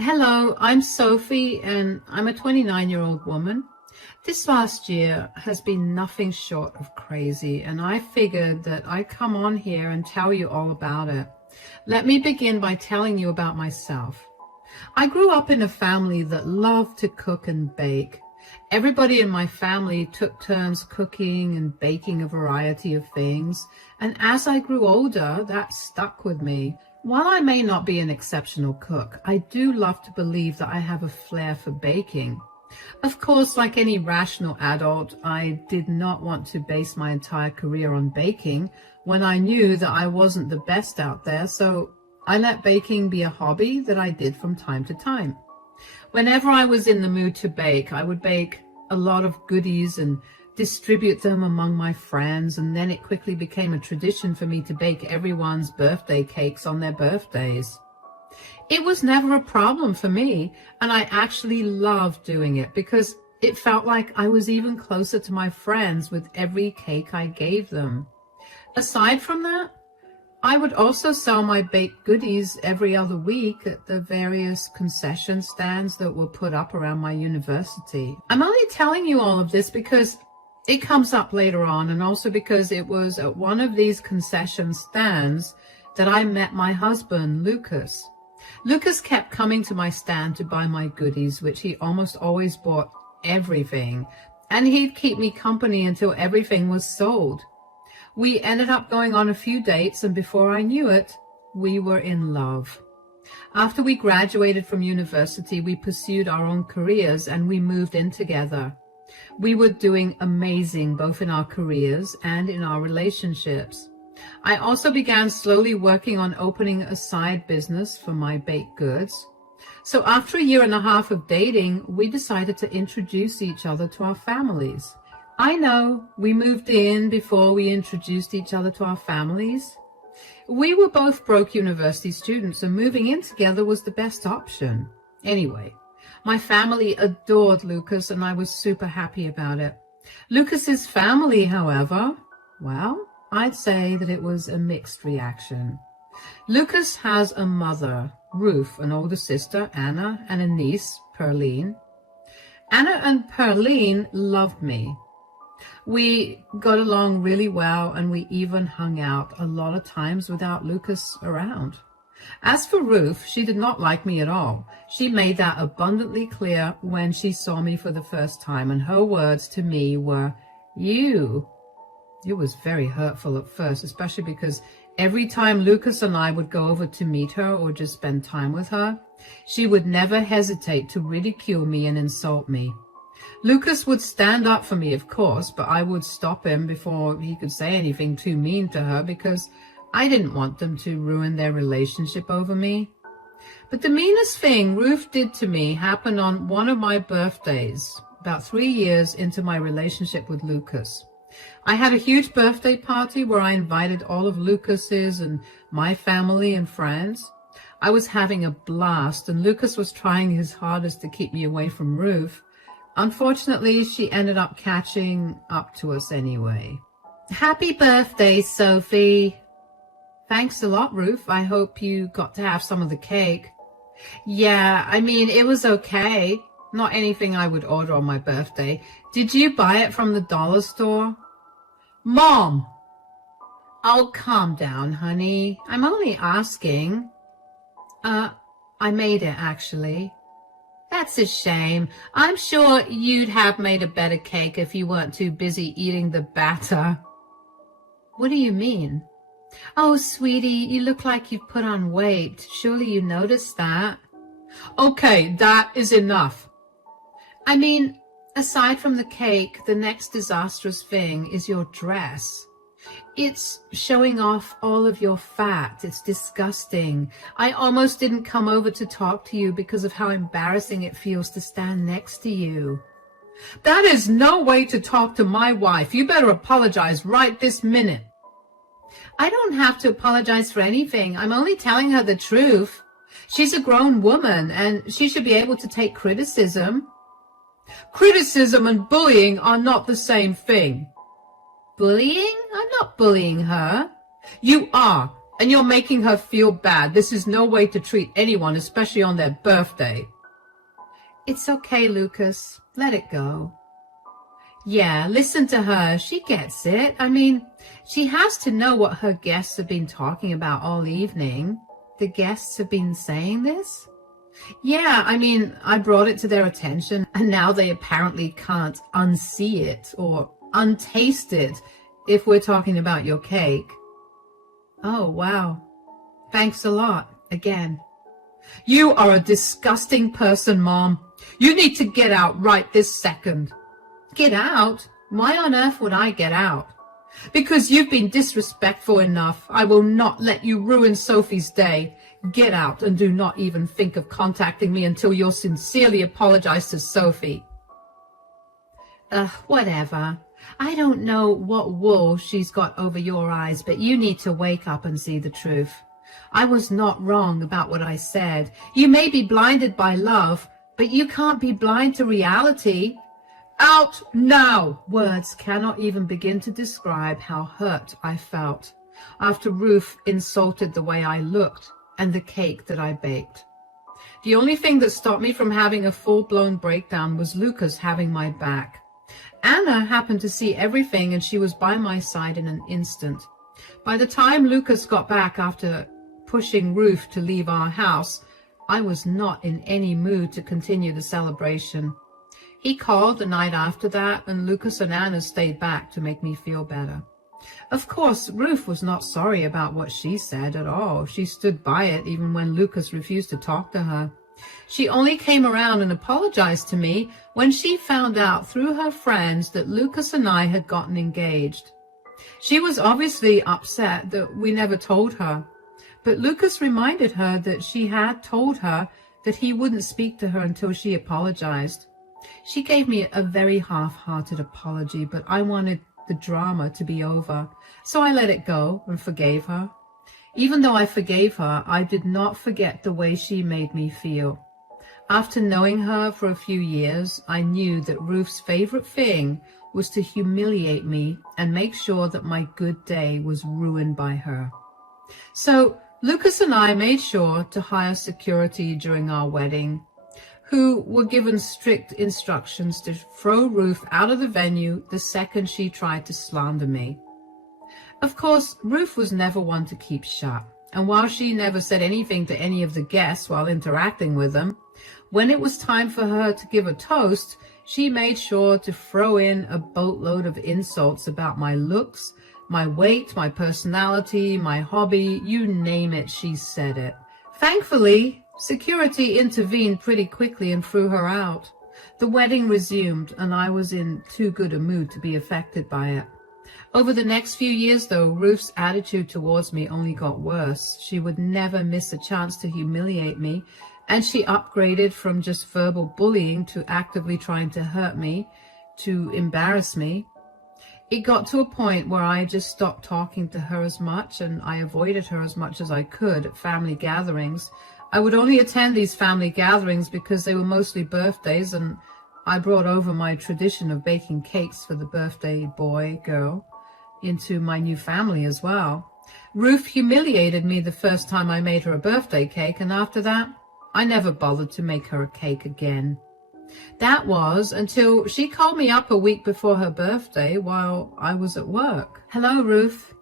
Hello, I'm Sophie and I'm a 29-year-old woman. This last year has been nothing short of crazy, and I figured that I'd come on here and tell you all about it. Let me begin by telling you about myself. I grew up in a family that loved to cook and bake. Everybody in my family took turns cooking and baking a variety of things, and as I grew older, that stuck with me. While I may not be an exceptional cook, I do love to believe that I have a flair for baking. Of course, like any rational adult, I did not want to base my entire career on baking when I knew that I wasn't the best out there, so I let baking be a hobby that I did from time to time. Whenever I was in the mood to bake, I would bake a lot of goodies and distribute them among my friends, and then it quickly became a tradition for me to bake everyone's birthday cakes on their birthdays. It was never a problem for me, and I actually loved doing it because it felt like I was even closer to my friends with every cake I gave them. Aside from that, I would also sell my baked goodies every other week at the various concession stands that were put up around my university. I'm only telling you all of this because it comes up later on, and also because it was at one of these concession stands that I met my husband, Lucas. Lucas kept coming to my stand to buy my goodies, which he almost always bought everything, and he'd keep me company until everything was sold. We ended up going on a few dates, and before I knew it, we were in love. After we graduated from university, we pursued our own careers and we moved in together. We were doing amazing both in our careers and in our relationships. I also began slowly working on opening a side business for my baked goods. So after a year and a half of dating, we decided to introduce each other to our families. I know, we moved in before we introduced each other to our families. We were both broke university students, and moving in together was the best option. Anyway, my family adored Lucas, and I was super happy about it. Lucas's family, however, well, I'd say that it was a mixed reaction. Lucas has a mother, Ruth, an older sister, Anna, and a niece, Perline. Anna and Perline loved me. We got along really well, and we even hung out a lot of times without Lucas around. As for Ruth, she did not like me at all. She made that abundantly clear when she saw me for the first time, and her words to me were, "You." It was very hurtful at first, especially because every time Lucas and I would go over to meet her or just spend time with her, she would never hesitate to ridicule me and insult me. Lucas would stand up for me, of course, but I would stop him before he could say anything too mean to her because I didn't want them to ruin their relationship over me. But the meanest thing Ruth did to me happened on one of my birthdays, about 3 years into my relationship with Lucas. I had a huge birthday party where I invited all of Lucas's and my family and friends. I was having a blast, and Lucas was trying his hardest to keep me away from Ruth. Unfortunately, she ended up catching up to us anyway. Happy birthday, Sophie. Thanks a lot, Ruth. I hope you got to have some of the cake. Yeah, I mean, it was okay. Not anything I would order on my birthday. Did you buy it from the dollar store? Mom! Oh, calm down, honey. I'm only asking. I made it, actually. That's a shame. I'm sure you'd have made a better cake if you weren't too busy eating the batter. What do you mean? Oh, sweetie, you look like you've put on weight. Surely you noticed that. Okay, that is enough. I mean, aside from the cake, the next disastrous thing is your dress. It's showing off all of your fat. It's disgusting. I almost didn't come over to talk to you because of how embarrassing it feels to stand next to you. That is no way to talk to my wife. You better apologize right this minute. I don't have to apologize for anything. I'm only telling her the truth. She's a grown woman, and she should be able to take criticism. Criticism and bullying are not the same thing. Bullying? I'm not bullying her. You are. And you're making her feel bad. This is no way to treat anyone, especially on their birthday. It's okay, Lucas. Let it go. Yeah, listen to her. She gets it. I mean, she has to know what her guests have been talking about all evening. The guests have been saying this? Yeah, I mean, I brought it to their attention, and now they apparently can't unsee it or untaste it if we're talking about your cake. Oh, wow. Thanks a lot, again. You are a disgusting person, Mom. You need to get out right this second. Get out? Why on earth would I get out? Because you've been disrespectful enough. I will not let you ruin Sophie's day. Get out and do not even think of contacting me until you'll sincerely apologize to Sophie. Whatever. I don't know what wool she's got over your eyes, but you need to wake up and see the truth. I was not wrong about what I said. You may be blinded by love, but you can't be blind to reality. Out now! Words cannot even begin to describe how hurt I felt after Ruth insulted the way I looked and the cake that I baked. The only thing that stopped me from having a full-blown breakdown was Lucas having my back. Anna happened to see everything, and she was by my side in an instant. By the time Lucas got back after pushing Ruth to leave our house, I was not in any mood to continue the celebration. He called the night after that, and Lucas and Anna stayed back to make me feel better. Of course, Ruth was not sorry about what she said at all. She stood by it even when Lucas refused to talk to her. She only came around and apologized to me when she found out through her friends that Lucas and I had gotten engaged. She was obviously upset that we never told her, but Lucas reminded her that she had told her that he wouldn't speak to her until she apologized. She gave me a very half-hearted apology, but I wanted the drama to be over, so I let it go and forgave her. Even though I forgave her, I did not forget the way she made me feel. After knowing her for a few years, I knew that Ruth's favorite thing was to humiliate me and make sure that my good day was ruined by her. So Lucas and I made sure to hire security during our wedding, who were given strict instructions to throw Ruth out of the venue the second she tried to slander me. Of course, Ruth was never one to keep shut, and while she never said anything to any of the guests while interacting with them, when it was time for her to give a toast, she made sure to throw in a boatload of insults about my looks, my weight, my personality, my hobby, you name it, she said it. Thankfully, security intervened pretty quickly and threw her out. The wedding resumed, and I was in too good a mood to be affected by it. Over the next few years, though, Ruth's attitude towards me only got worse. She would never miss a chance to humiliate me, and she upgraded from just verbal bullying to actively trying to hurt me, to embarrass me. It got to a point where I just stopped talking to her as much, and I avoided her as much as I could at family gatherings. I would only attend these family gatherings because they were mostly birthdays, and I brought over my tradition of baking cakes for the birthday boy, girl, into my new family as well. Ruth humiliated me the first time I made her a birthday cake, and after that, I never bothered to make her a cake again. That was until she called me up a week before her birthday while I was at work. Hello, Ruth.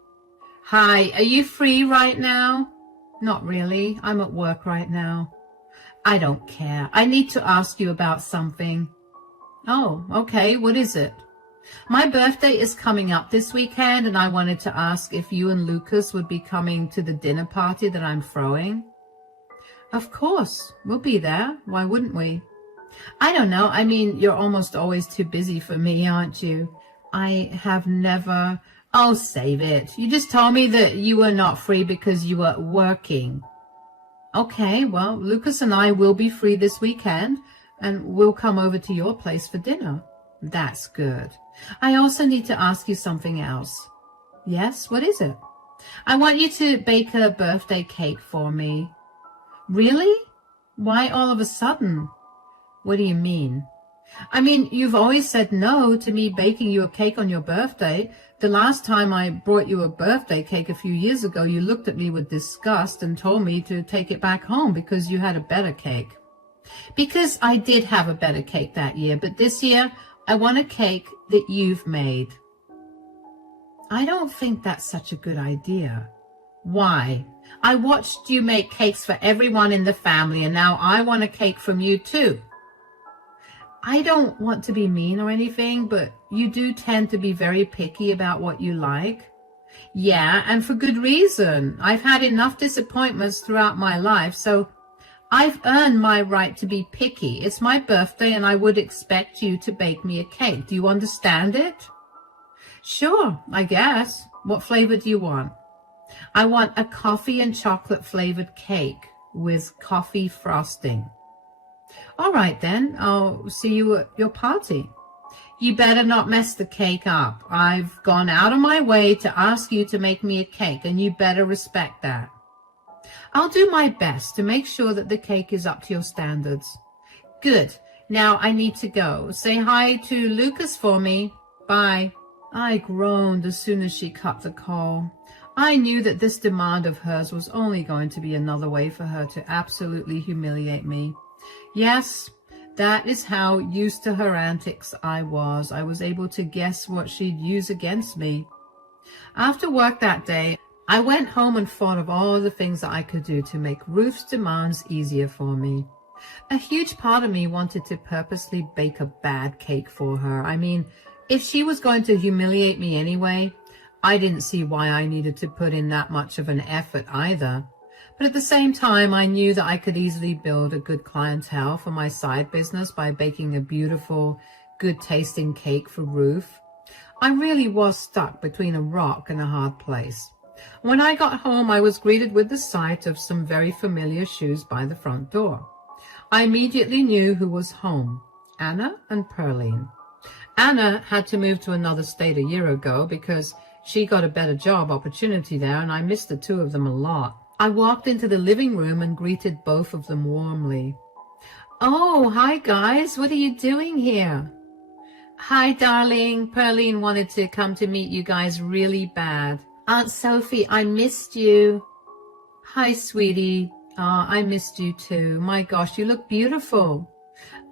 Hi, are you free right now? Not really. I'm at work right now. I don't care. I need to ask you about something. Oh, okay. What is it? My birthday is coming up this weekend, and I wanted to ask if you and Lucas would be coming to the dinner party that I'm throwing. Of course. We'll be there. Why wouldn't we? I don't know. I mean, you're almost always too busy for me, aren't you? I have never... Oh, save it. You just told me that you were not free because you were working. Okay, well, Lucas and I will be free this weekend, and we'll come over to your place for dinner. That's good. I also need to ask you something else. Yes, what is it? I want you to bake a birthday cake for me. Really? Why all of a sudden? What do you mean? I mean, you've always said no to me baking you a cake on your birthday, The last time I brought you a birthday cake a few years ago, you looked at me with disgust and told me to take it back home because you had a better cake. Because I did have a better cake that year, but this year I want a cake that you've made. I don't think that's such a good idea. Why? I watched you make cakes for everyone in the family, and now I want a cake from you too. I don't want to be mean or anything, but you do tend to be very picky about what you like. Yeah, and for good reason. I've had enough disappointments throughout my life, so I've earned my right to be picky. It's my birthday, and I would expect you to bake me a cake. Do you understand it? Sure, I guess. What flavor do you want? I want a coffee and chocolate flavored cake with coffee frosting. All right then, I'll see you at your party. You better not mess the cake up. I've gone out of my way to ask you to make me a cake, and you better respect that. I'll do my best to make sure that the cake is up to your standards. Good. Now I need to go. Say hi to Lucas for me. Bye. I groaned as soon as she cut the call. I knew that this demand of hers was only going to be another way for her to absolutely humiliate me. Yes, that is how used to her antics I was. I was able to guess what she'd use against me. After work that day, I went home and thought of all the things that I could do to make Ruth's demands easier for me. A huge part of me wanted to purposely bake a bad cake for her. I mean, if she was going to humiliate me anyway, I didn't see why I needed to put in that much of an effort either. But at the same time, I knew that I could easily build a good clientele for my side business by baking a beautiful, good-tasting cake for Ruth. I really was stuck between a rock and a hard place. When I got home, I was greeted with the sight of some very familiar shoes by the front door. I immediately knew who was home, Anna and Pearline. Anna had to move to another state a year ago because she got a better job opportunity there, and I missed the two of them a lot. I walked into the living room and greeted both of them warmly. Oh, hi guys, what are you doing here? Hi darling, Pearline wanted to come to meet you guys really bad. Aunt Sophie, I missed you. Hi sweetie, I missed you too. My gosh, you look beautiful.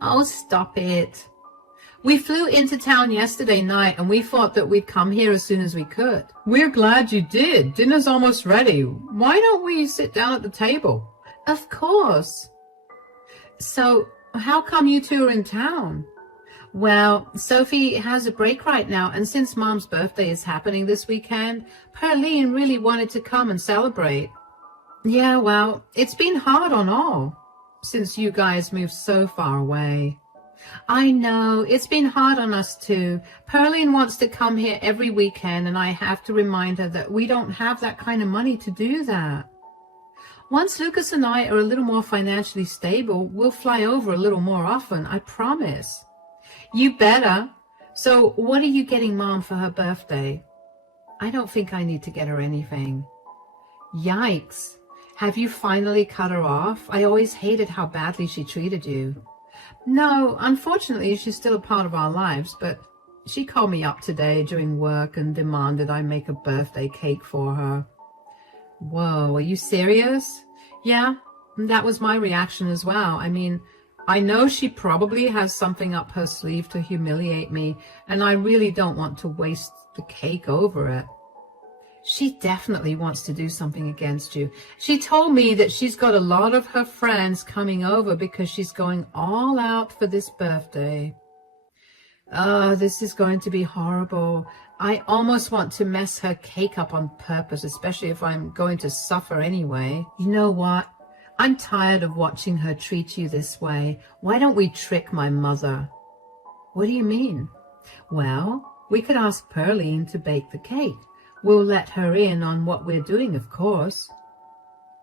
Oh, stop it. We flew into town yesterday night and we thought that we'd come here as soon as we could. We're glad you did. Dinner's almost ready. Why don't we sit down at the table? Of course. So, how come you two are in town? Well, Sophie has a break right now, and since Mom's birthday is happening this weekend, Pearline really wanted to come and celebrate. Yeah, well, it's been hard on all, since you guys moved so far away. I know, it's been hard on us too. Pearline wants to come here every weekend, and I have to remind her that we don't have that kind of money to do that. Once Lucas and I are a little more financially stable, we'll fly over a little more often, I promise. You better. So what are you getting Mom for her birthday? I don't think I need to get her anything. Yikes. Have you finally cut her off? I always hated how badly she treated you. No, unfortunately, she's still a part of our lives, but she called me up today during work and demanded I make a birthday cake for her. Whoa, are you serious? Yeah, that was my reaction as well. I mean, I know she probably has something up her sleeve to humiliate me, and I really don't want to waste the cake over it. She definitely wants to do something against you. She told me that she's got a lot of her friends coming over because she's going all out for this birthday. Oh, this is going to be horrible. I almost want to mess her cake up on purpose, especially if I'm going to suffer anyway. You know what? I'm tired of watching her treat you this way. Why don't we trick my mother? What do you mean? Well, we could ask Pearline to bake the cake. We'll let her in on what we're doing, of course.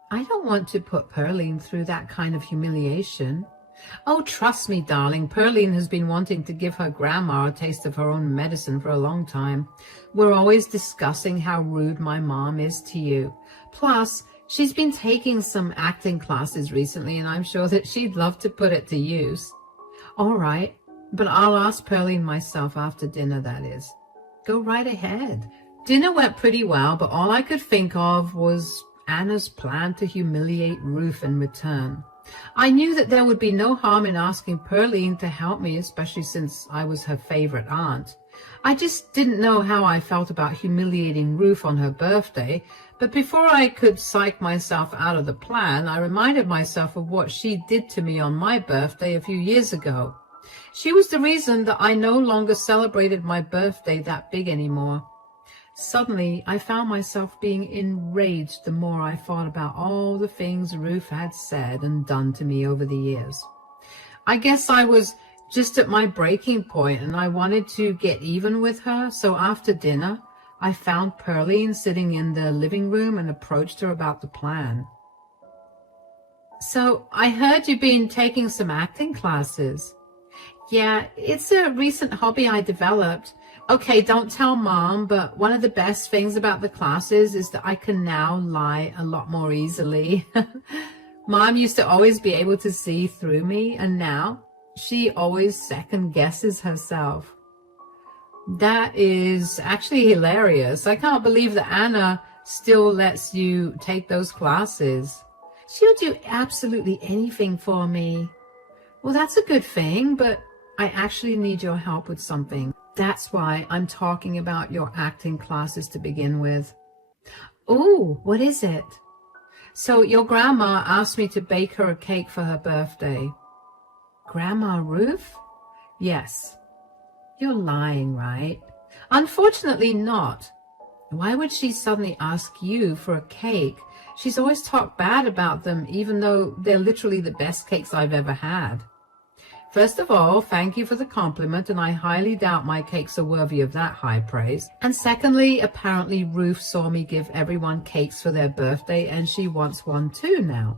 I don't want to put Pearline through that kind of humiliation. Oh, trust me, darling, Pearline has been wanting to give her grandma a taste of her own medicine for a long time. We're always discussing how rude my mom is to you. Plus, she's been taking some acting classes recently, and I'm sure that she'd love to put it to use. All right, but I'll ask Pearline myself after dinner, that is. Go right ahead. Dinner went pretty well, but all I could think of was Anna's plan to humiliate Ruth in return. I knew that there would be no harm in asking Pearline to help me, especially since I was her favorite aunt. I just didn't know how I felt about humiliating Ruth on her birthday, but before I could psych myself out of the plan, I reminded myself of what she did to me on my birthday a few years ago. She was the reason that I no longer celebrated my birthday that big anymore. Suddenly, I found myself being enraged the more I thought about all the things Ruth had said and done to me over the years. I guess I was just at my breaking point and I wanted to get even with her, so after dinner, I found Pearline sitting in the living room and approached her about the plan. So, I heard you've been taking some acting classes. Yeah, it's a recent hobby I developed. Okay, don't tell Mom, but one of the best things about the classes is that I can now lie a lot more easily. Mom used to always be able to see through me, and now she always second guesses herself. That is actually hilarious. I can't believe that Anna still lets you take those classes. She'll do absolutely anything for me. Well, that's a good thing, but I actually need your help with something. That's why I'm talking about your acting classes to begin with. Oh, what is it? So your grandma asked me to bake her a cake for her birthday. Grandma Ruth? Yes. You're lying, right? Unfortunately not. Why would she suddenly ask you for a cake? She's always talked bad about them, even though they're literally the best cakes I've ever had. First of all, thank you for the compliment, and I highly doubt my cakes are worthy of that high praise. And secondly, apparently Ruth saw me give everyone cakes for their birthday, and she wants one too now.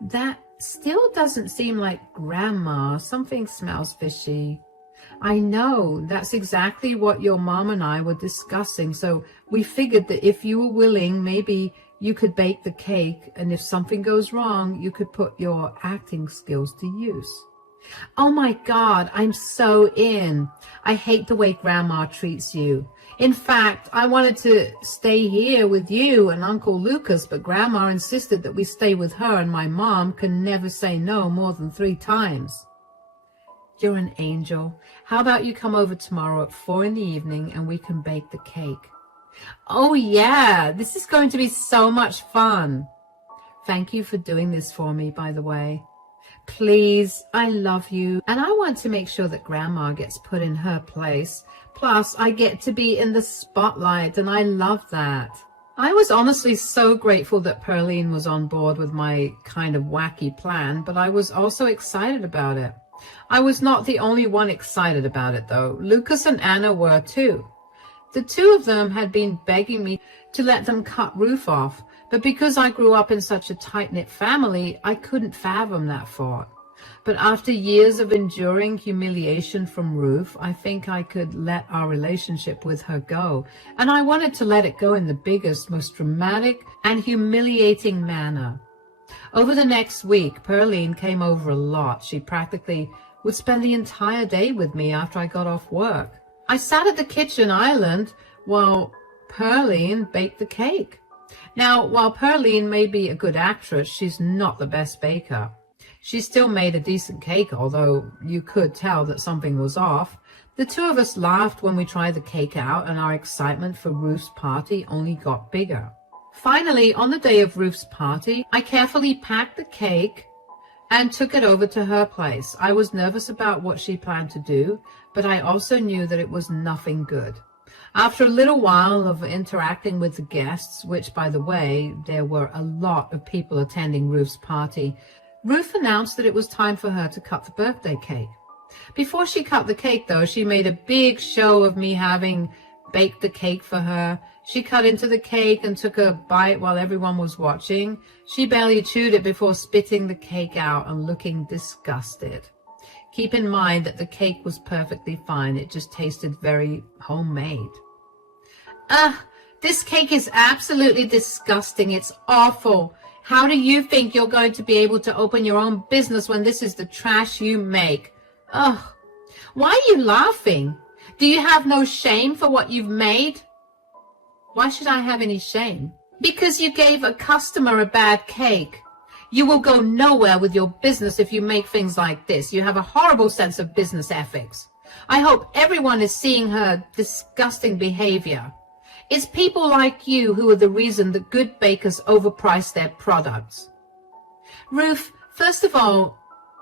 That still doesn't seem like Grandma. Something smells fishy. I know, that's exactly what your mom and I were discussing, so we figured that if you were willing, maybe you could bake the cake, and if something goes wrong, you could put your acting skills to use. Oh my God, I'm so in. I hate the way Grandma treats you. In fact, I wanted to stay here with you and Uncle Lucas, but Grandma insisted that we stay with her, and my mom can never say no more than 3 times. You're an angel. How about you come over tomorrow at 4 p.m. and we can bake the cake? Oh yeah, this is going to be so much fun. Thank you for doing this for me, by the way. Please, I love you, and I want to make sure that Grandma gets put in her place. Plus, I get to be in the spotlight, and I love that. I was honestly so grateful that Pearline was on board with my kind of wacky plan, but I was also excited about it. I was not the only one excited about it, though. Lucas and Anna were too. The two of them had been begging me to let them cut Ruth off, but because I grew up in such a tight-knit family, I couldn't fathom that thought. But after years of enduring humiliation from Ruth, I think I could let our relationship with her go, and I wanted to let it go in the biggest, most dramatic and humiliating manner. Over the next week, Pearline came over a lot. She practically would spend the entire day with me after I got off work. I sat at the kitchen island while Pearline baked the cake. Now, while Pearline may be a good actress, she's not the best baker. She still made a decent cake, although you could tell that something was off. The two of us laughed when we tried the cake out, and our excitement for Ruth's party only got bigger. Finally, on the day of Ruth's party, I carefully packed the cake and took it over to her place. I was nervous about what she planned to do, but I also knew that it was nothing good. After a little while of interacting with the guests, which, by the way, there were a lot of people attending Ruth's party, Ruth announced that it was time for her to cut the birthday cake. Before she cut the cake, though, she made a big show of me having baked the cake for her. She cut into the cake and took a bite while everyone was watching. She barely chewed it before spitting the cake out and looking disgusted. Keep in mind that the cake was perfectly fine. It just tasted very homemade. This cake is absolutely disgusting. It's awful. How do you think you're going to be able to open your own business when this is the trash you make? Ugh. Why are you laughing? Do you have no shame for what you've made? Why should I have any shame? Because you gave a customer a bad cake. You will go nowhere with your business if you make things like this. You have a horrible sense of business ethics. I hope everyone is seeing her disgusting behavior. It's people like you who are the reason that good bakers overprice their products. Ruth, first of all,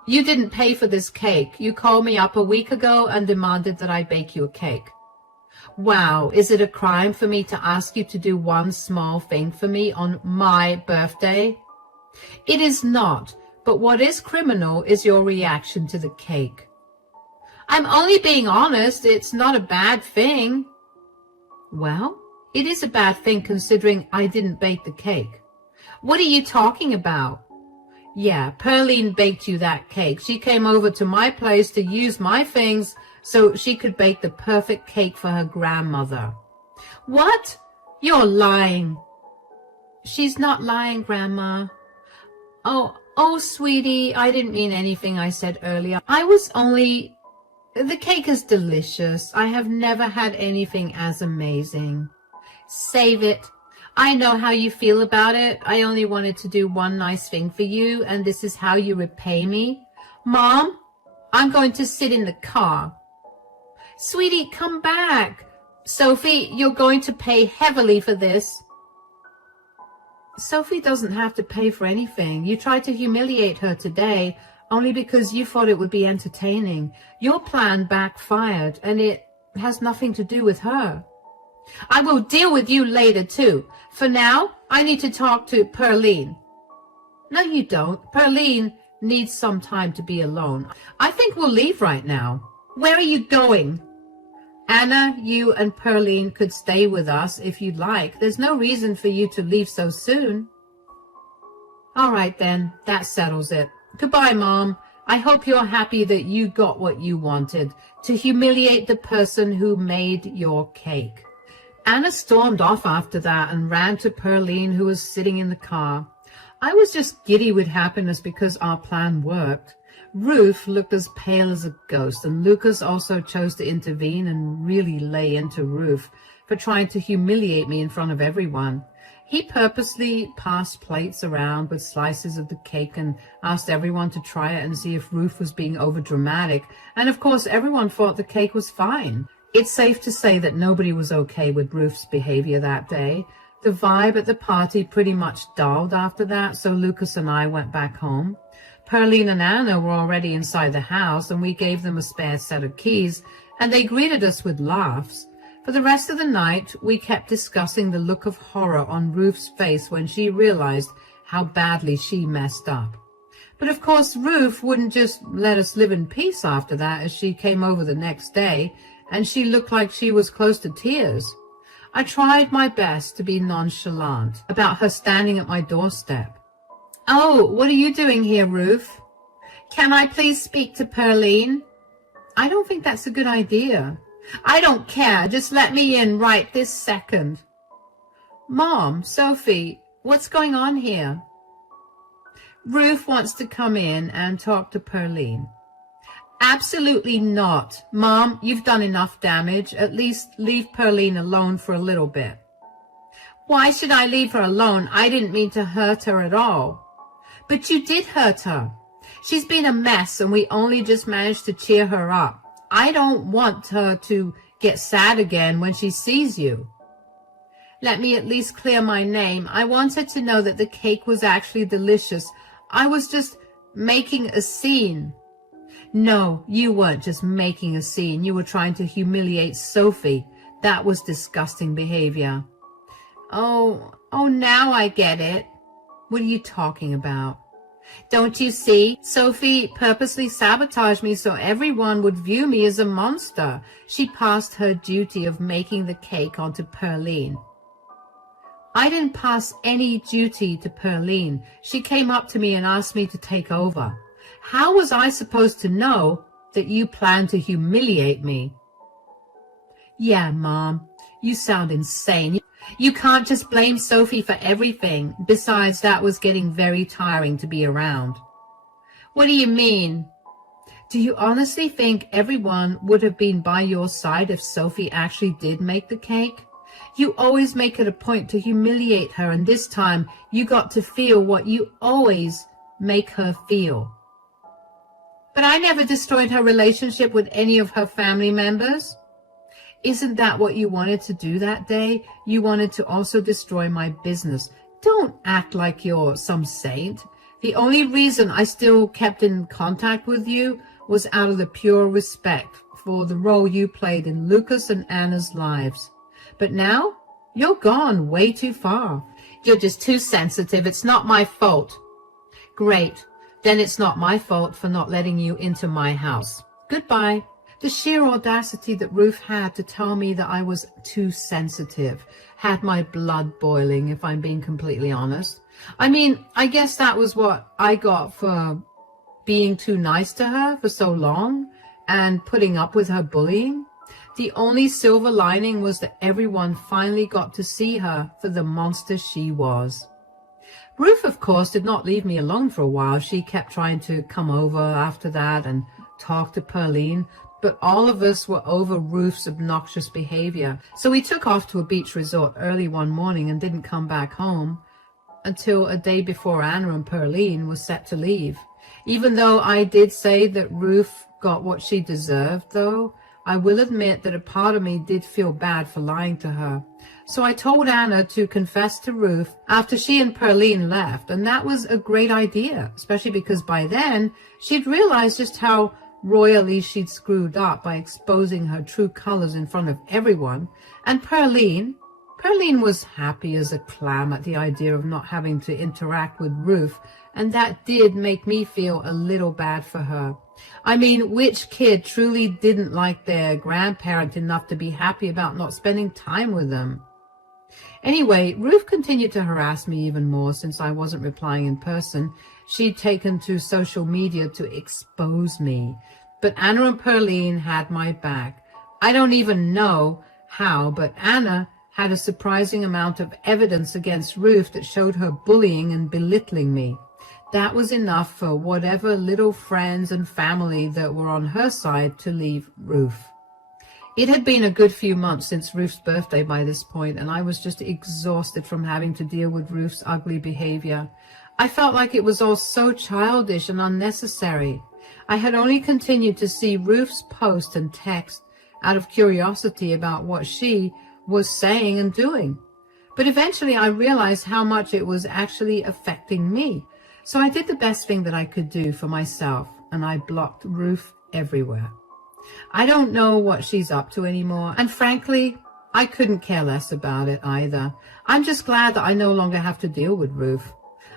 you didn't pay for this cake. You called me up a week ago and demanded that I bake you a cake. Wow, is it a crime for me to ask you to do one small thing for me on my birthday? It is not, but what is criminal is your reaction to the cake. I'm only being honest. It's not a bad thing. Well, it is a bad thing considering I didn't bake the cake. What are you talking about? Yeah, Pearline baked you that cake. She came over to my place to use my things so she could bake the perfect cake for her grandmother. What? You're lying. She's not lying, Grandma. Oh, sweetie, I didn't mean anything I said earlier. The cake is delicious. I have never had anything as amazing. Save it. I know how you feel about it. I only wanted to do one nice thing for you, and this is how you repay me. Mom, I'm going to sit in the car. Sweetie, come back. Sophie, you're going to pay heavily for this. Sophie doesn't have to pay for anything. You tried to humiliate her today only because you thought it would be entertaining. Your plan backfired, and it has nothing to do with her. I will deal with you later, too. For now, I need to talk to Pearline. No, you don't. Pearline needs some time to be alone. I think we'll leave right now. Where are you going? Anna, you and Pearline could stay with us if you'd like. There's no reason for you to leave so soon. All right, then. That settles it. Goodbye, Mom. I hope you're happy that you got what you wanted, to humiliate the person who made your cake. Anna stormed off after that and ran to Pearline, who was sitting in the car. I was just giddy with happiness because our plan worked. Ruth looked as pale as a ghost, and Lucas also chose to intervene and really lay into Ruth for trying to humiliate me in front of everyone. He purposely passed plates around with slices of the cake and asked everyone to try it and see if Ruth was being overdramatic. And of course, everyone thought the cake was fine. It's safe to say that nobody was okay with Ruth's behavior that day. The vibe at the party pretty much dulled after that, so Lucas and I went back home. Pearline and Anna were already inside the house, and we gave them a spare set of keys, and they greeted us with laughs. For the rest of the night, we kept discussing the look of horror on Ruth's face when she realized how badly she messed up. But of course, Ruth wouldn't just let us live in peace after that, as she came over the next day, and she looked like she was close to tears. I tried my best to be nonchalant about her standing at my doorstep. Oh, what are you doing here, Ruth? Can I please speak to Pearline? I don't think that's a good idea. I don't care. Just let me in right this second. Mom, Sophie, what's going on here? Ruth wants to come in and talk to Pearline. Absolutely not. Mom, you've done enough damage. At least leave Pearline alone for a little bit. Why should I leave her alone? I didn't mean to hurt her at all. But you did hurt her. She's been a mess, and we only just managed to cheer her up. I don't want her to get sad again when she sees you. Let me at least clear my name. I want her to know that the cake was actually delicious. I was just making a scene. No, you weren't just making a scene. You were trying to humiliate Sophie. That was disgusting behavior. Oh, now I get it. What are you talking about? Don't you see? Sophie purposely sabotaged me so everyone would view me as a monster. She passed her duty of making the cake onto Pearline. I didn't pass any duty to Pearline. She came up to me and asked me to take over. How was I supposed to know that you planned to humiliate me? Yeah, Mom, you sound insane. You can't just blame Sophie for everything. Besides, that was getting very tiring to be around. What do you mean? Do you honestly think everyone would have been by your side if Sophie actually did make the cake? You always make it a point to humiliate her, and this time you got to feel what you always make her feel. But I never destroyed her relationship with any of her family members. Isn't that what you wanted to do that day? You wanted to also destroy my business. Don't act like you're some saint. The only reason I still kept in contact with you was out of the pure respect for the role you played in Lucas and Anna's lives. But now, you're gone way too far. You're just too sensitive. It's not my fault. Great. Then it's not my fault for not letting you into my house. Goodbye. The sheer audacity that Ruth had to tell me that I was too sensitive had my blood boiling, if I'm being completely honest. I mean, I guess that was what I got for being too nice to her for so long and putting up with her bullying. The only silver lining was that everyone finally got to see her for the monster she was. Ruth, of course, did not leave me alone for a while. She kept trying to come over after that and talk to Pearline, but all of us were over Ruth's obnoxious behavior. So we took off to a beach resort early one morning and didn't come back home until a day before Anna and Pearline were set to leave. Even though I did say that Ruth got what she deserved, though, I will admit that a part of me did feel bad for lying to her. So I told Anna to confess to Ruth after she and Pearline left, and that was a great idea, especially because by then she'd realized just how royally she'd screwed up by exposing her true colors in front of everyone. And Pearline was happy as a clam at the idea of not having to interact with Ruth, and that did make me feel a little bad for her. I mean, which kid truly didn't like their grandparent enough to be happy about not spending time with them? Anyway, Ruth continued to harass me even more since I wasn't replying in person. She'd taken to social media to expose me. But Anna and Pearline had my back. I don't even know how, but Anna had a surprising amount of evidence against Ruth that showed her bullying and belittling me. That was enough for whatever little friends and family that were on her side to leave Ruth. It had been a good few months since Ruth's birthday by this point, and I was just exhausted from having to deal with Ruth's ugly behavior. I felt like it was all so childish and unnecessary. I had only continued to see Ruth's post and text out of curiosity about what she was saying and doing. But eventually I realized how much it was actually affecting me. So I did the best thing that I could do for myself, and I blocked Ruth everywhere. I don't know what she's up to anymore, and frankly, I couldn't care less about it either. I'm just glad that I no longer have to deal with Ruth.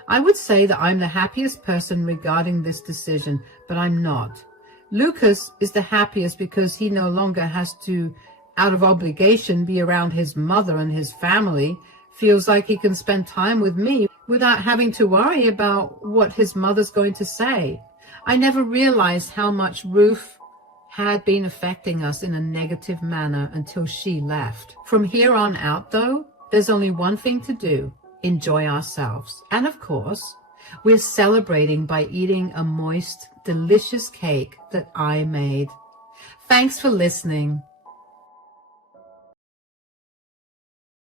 I would say that I'm the happiest person regarding this decision, but I'm not. Lucas is the happiest because he no longer has to, out of obligation, be around his mother and his family. Feels like he can spend time with me without having to worry about what his mother's going to say. I never realized how much Ruth had been affecting us in a negative manner until she left. From here on out, though, there's only one thing to do: enjoy ourselves. And of course, we're celebrating by eating a moist, delicious cake that I made. Thanks for listening.